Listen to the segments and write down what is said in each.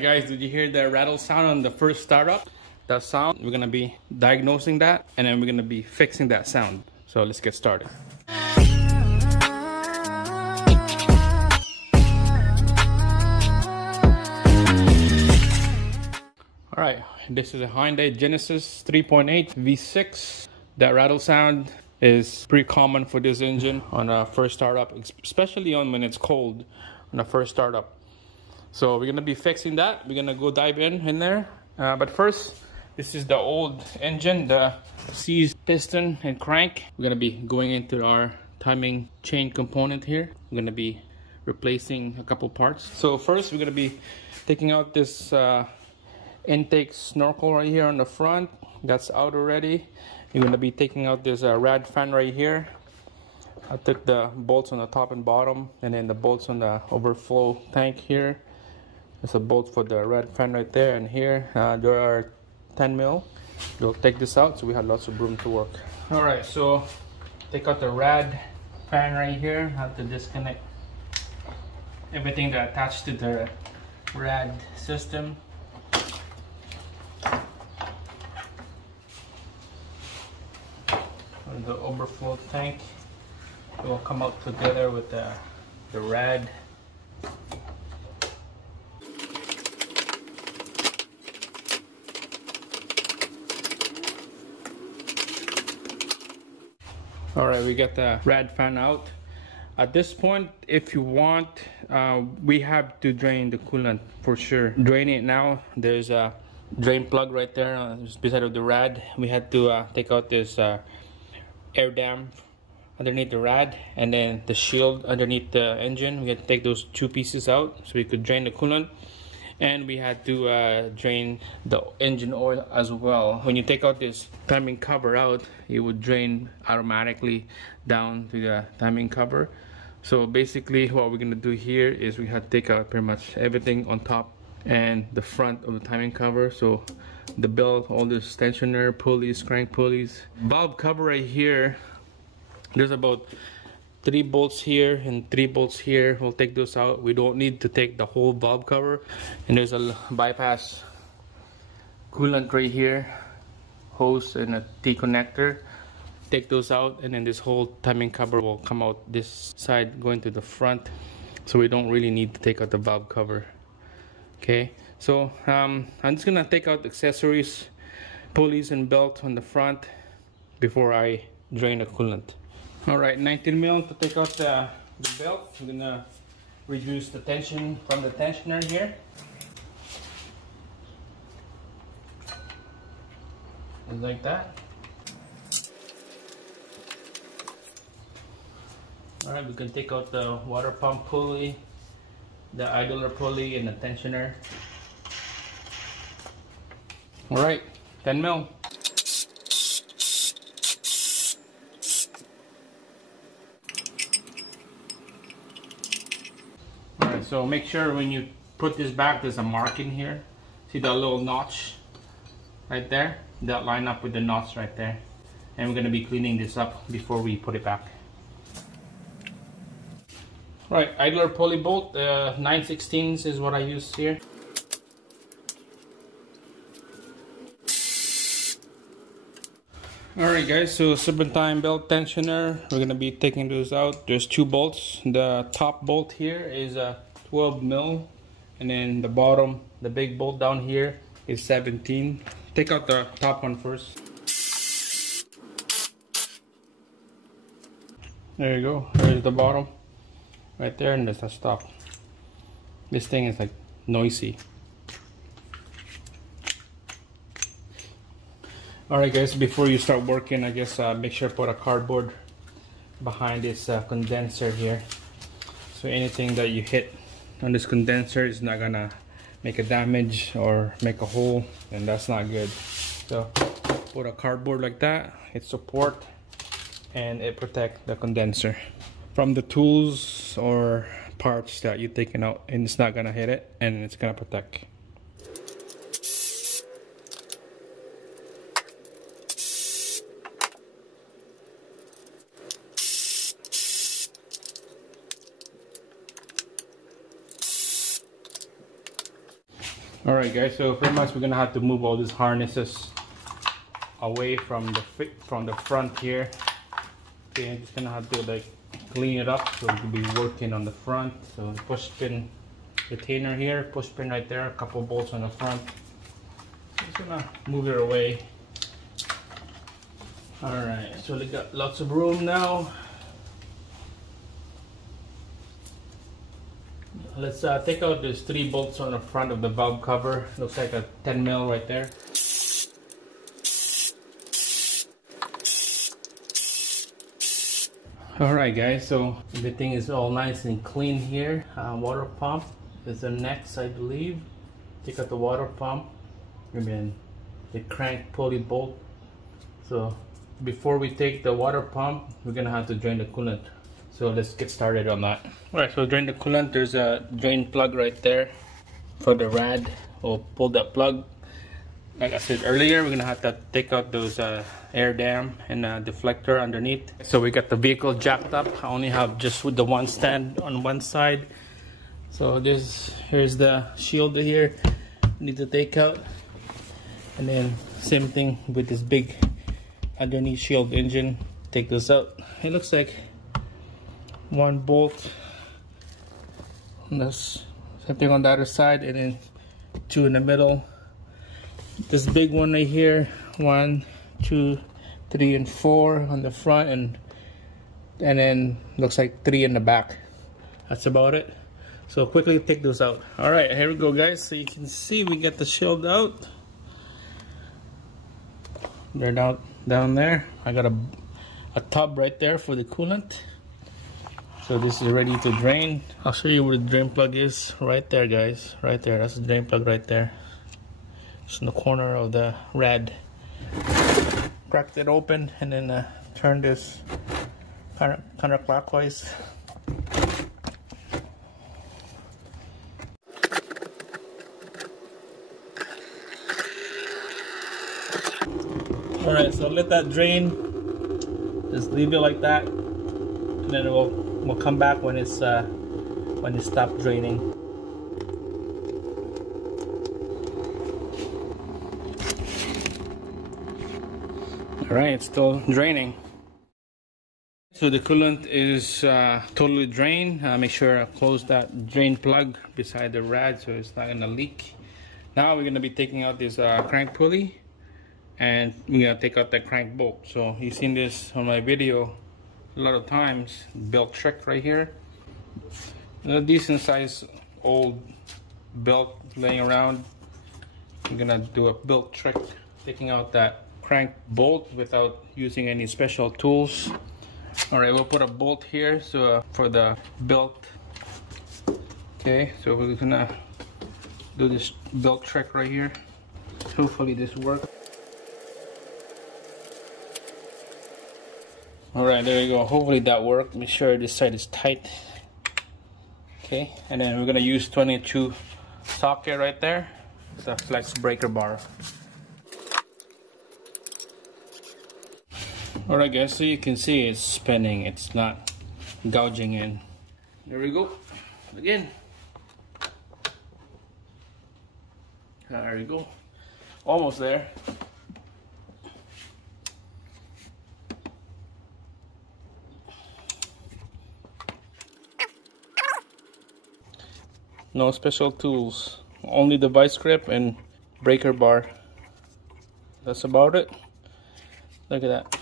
Alright guys, did you hear the rattle sound on the first startup? That sound, we're gonna be diagnosing that and then we're gonna be fixing that sound. So let's get started. Alright, this is a Hyundai Genesis 3.8 V6. That rattle sound is pretty common for this engine on a first startup, especially on when it's cold on a first startup. So we're gonna be fixing that. We're gonna go dive in there. But first, this is the old engine, the seized piston and crank. We're gonna be going into our timing chain component here. We're gonna be replacing a couple parts. So first, we're gonna be taking out this intake snorkel right here on the front. That's out already. You're gonna be taking out this rad fan right here. I took the bolts on the top and bottom, and then the bolts on the overflow tank here. There's a bolt for the rad fan right there, and here there are 10 mil. We'll take this out so we have lots of room to work. All right, so take out the rad fan right here. Have to disconnect everything that attached to the rad system. The overflow tank will come out together with the rad. Alright, we got the rad fan out. At this point, if you want, we have to drain the coolant for sure. Drain it now. There's a drain plug right there beside of the rad. We had to take out this air dam underneath the rad, and then the shield underneath the engine. We had to take those two pieces out so we could drain the coolant, and we had to drain the engine oil as well. When you take out this timing cover out, it would drain automatically down to the timing cover. So basically what we're gonna do here is we have to take out pretty much everything on top and the front of the timing cover. So the belt, all this tensioner, pulleys, crank pulleys, valve cover right here. There's about 3 bolts here and 3 bolts here. We'll take those out. We don't need to take the whole valve cover. And there's a bypass coolant right here, hose and a T connector. Take those out, and then this whole timing cover will come out this side going to the front. So we don't really need to take out the valve cover. Okay, so I'm just gonna take out accessories, pulleys and belt on the front before I drain the coolant. Alright, 19 mil to take out the belt. I'm gonna reduce the tension from the tensioner here. Just like that. Alright, we can take out the water pump pulley, the idler pulley, and the tensioner. Alright, 10 mil. Alright, so make sure when you put this back, there's a mark in here. See that little notch right there? That line up with the notch right there. And we're going to be cleaning this up before we put it back. Right, idler pulley bolt, 9/16 is what I use here. Alright guys, so serpentine belt tensioner, we're gonna be taking those out. There's 2 bolts. The top bolt here is a 12 mil, and then the bottom, the big bolt down here is 17. Take out the top one first. There you go, there's the bottom. Right there, and there's the stop. This thing is like noisy. Alright guys, before you start working, I guess make sure to put a cardboard behind this condenser here. So anything that you hit on this condenser is not gonna make a damage or make a hole, and that's not good. So put a cardboard like that, it support and it protect the condenser from the tools or parts that you're taking out, and it's not gonna hit it, and it's gonna protect. All right, guys. So pretty much we're gonna have to move all these harnesses away from the front here. Okay, I'm just gonna have to like clean it up so we can be working on the front. So push pin retainer here, push pin right there, a couple bolts on the front. Just gonna move it away. All right, so we got lots of room now. Let's take out these 3 bolts on the front of the valve cover. Looks like a 10 mil right there. Alright guys, so everything is all nice and clean here. Water pump is the next, I believe. Take out the water pump and then the crank pulley bolt. So before we take the water pump, we're gonna have to drain the coolant. So let's get started on that. Alright, so drain the coolant. There's a drain plug right there for the rad. We'll pull that plug. Like I said earlier, we're gonna have to take out those air dam and deflector underneath. So we got the vehicle jacked up. I only have just with the one stand on one side. So here's the shield here. Need to take out, and then same thing with this big underneath shield engine. Take this out. It looks like 1 bolt. And that's something on the other side, and then 2 in the middle. This big one right here, 1, 2, 3, and 4 on the front, and then looks like 3 in the back. That's about it. So quickly take those out. All right, here we go, guys. So you can see we get the shield out. They're down there. I got a tub right there for the coolant. So this is ready to drain. I'll show you where the drain plug is. Right there, guys. Right there. That's the drain plug right there. It's in the corner of the rad. Cracked it open and then turn this counterclockwise. Alright, so let that drain. Just leave it like that, and then we'll come back when it stopped draining. Alright, it's still draining. So the coolant is totally drained. Make sure I close that drain plug beside the rad so it's not gonna leak. Now we're gonna be taking out this crank pulley, and we're gonna take out that crank bolt. So you've seen this on my video a lot of times. Belt trick right here. A decent size old belt laying around. I'm gonna do a belt trick, taking out that crank bolt without using any special tools. All right, we'll put a bolt here so for the belt. Okay, so we're gonna do this belt trick right here. Hopefully this works. All right, there you go. Hopefully that worked. Make sure this side is tight. Okay, and then we're gonna use 22 socket right there with a flex breaker bar. Alright guys, so you can see it's spinning, it's not gouging in. There we go, again. There you go, almost there. No special tools, only the vice grip and breaker bar. That's about it. Look at that.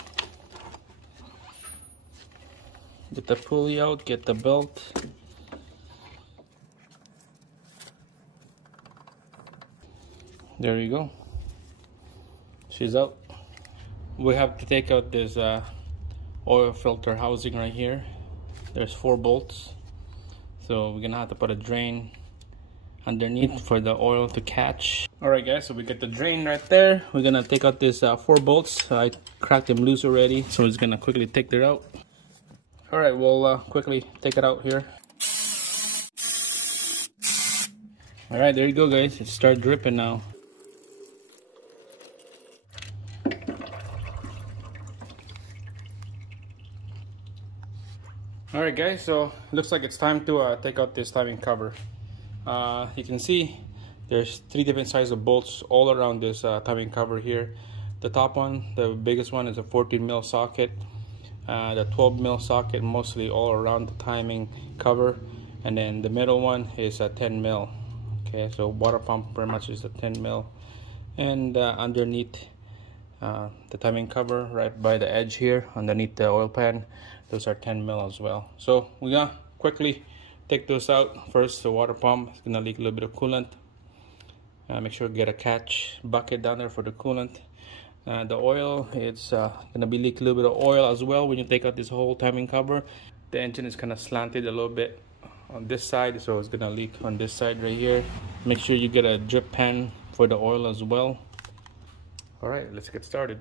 Get the pulley out, get the belt. There you go. She's out. We have to take out this oil filter housing right here. There's 4 bolts. So we're gonna have to put a drain underneath for the oil to catch. Alright guys, so we get the drain right there. We're gonna take out this 4 bolts. I cracked them loose already, so we're just gonna quickly take them out. Alright, we'll quickly take it out here. Alright, there you go guys, it started dripping now. Alright guys, so it looks like it's time to take out this timing cover. You can see There's 3 different sizes of bolts all around this timing cover here. The top one, the biggest one, is a 14 mil socket. The 12 mil socket mostly all around the timing cover, and then the middle one is a 10 mil. Okay, so water pump pretty much is a 10 mil, and underneath the timing cover, right by the edge here, underneath the oil pan, those are 10 mil as well. So we gonna quickly take those out. First, the water pump is gonna leak a little bit of coolant. Make sure to get a catch bucket down there for the coolant. The oil, it's gonna be leak a little bit of oil as well when you take out this whole timing cover. The engine is kind of slanted a little bit on this side, so it's gonna leak on this side right here. Make sure you get a drip pan for the oil as well. All right, let's get started.